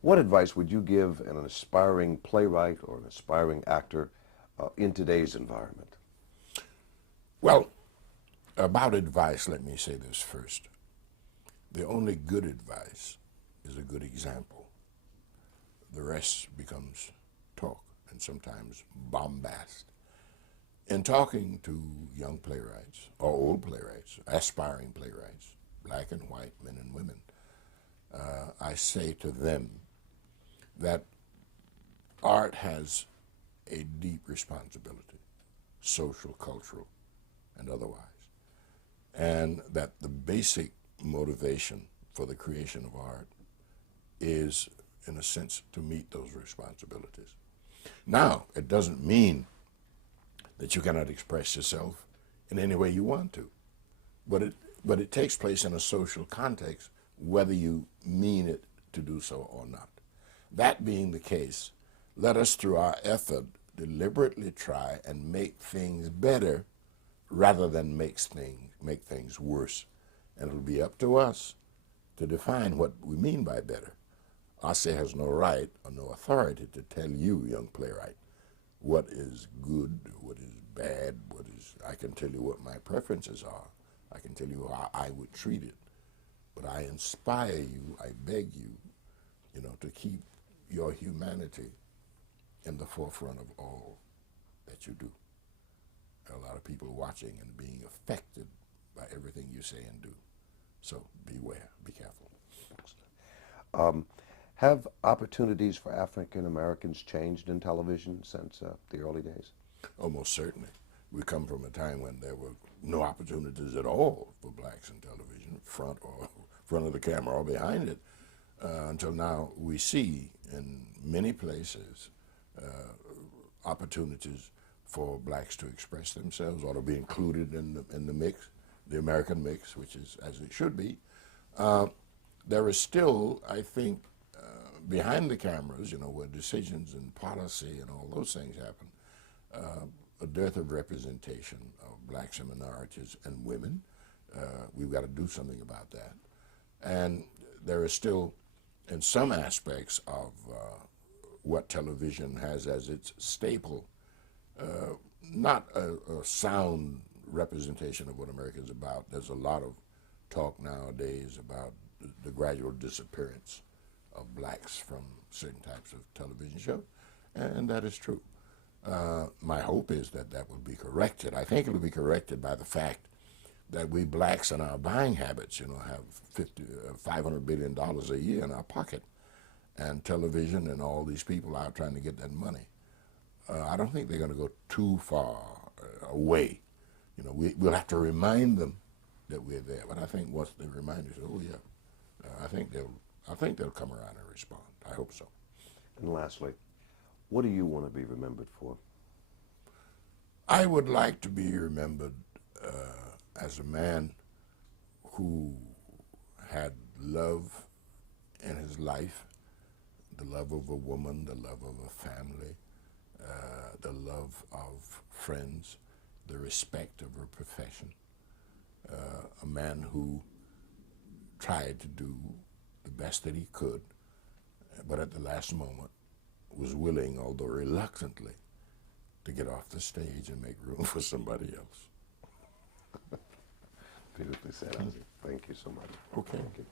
What advice would you give an aspiring playwright or an aspiring actor in today's environment? Well, about advice, let me say this first. The only good advice is a good example. The rest becomes talk and sometimes bombast. In talking to young playwrights or old playwrights, aspiring playwrights, black and white, men and women, I say to them that art has a deep responsibility, social, cultural, and otherwise, and that the basic motivation for the creation of art is, in a sense, to meet those responsibilities. Now, it doesn't mean that you cannot express yourself in any way you want to, but it takes place in a social context, whether you mean it to do so or not. That being the case, let us, through our effort, deliberately try and make things better rather than make things worse. And it'll be up to us to define what we mean by better. Ossie has no right or no authority to tell you, young playwright, what is good, what is bad, I can tell you what my preferences are. I can tell you how I would treat it. But I inspire you, I beg you, to keep your humanity in the forefront of all that you do. There are a lot of people watching and being affected by everything you say and do. So beware, be careful. Have opportunities for African Americans changed in television since the early days? Almost certainly. We come from a time when there were no opportunities at all for blacks in television, front of the camera or behind it, until now we see in many places opportunities for blacks to express themselves or to be included in the mix, the American mix, which is as it should be. There is still, I think, behind the cameras, where decisions and policy and all those things happen, a dearth of representation of blacks and minorities and women. We've got to do something about that. And there is still, in some aspects of what television has as its staple, not a sound representation of what America is about. There's a lot of talk nowadays about the gradual disappearance of blacks from certain types of television shows, and that is true. My hope is that that will be corrected. I think it will be corrected by the fact that we blacks in our buying habits, have $500 billion a year in our pocket, and television and all these people out trying to get that money. I don't think they're going to go too far away. We'll have to remind them that we're there. But I think once they remind us, oh yeah, I think they'll come around and respond. I hope so. And lastly, what do you want to be remembered for? I would like to be remembered as a man who had love in his life, the love of a woman, the love of a family, the love of friends, the respect of a profession, a man who tried to do the best that he could, but at the last moment was willing, although reluctantly, to get off the stage and make room for somebody else. Beautifully said, Ossie. Thank you so much. Okay. Thank you.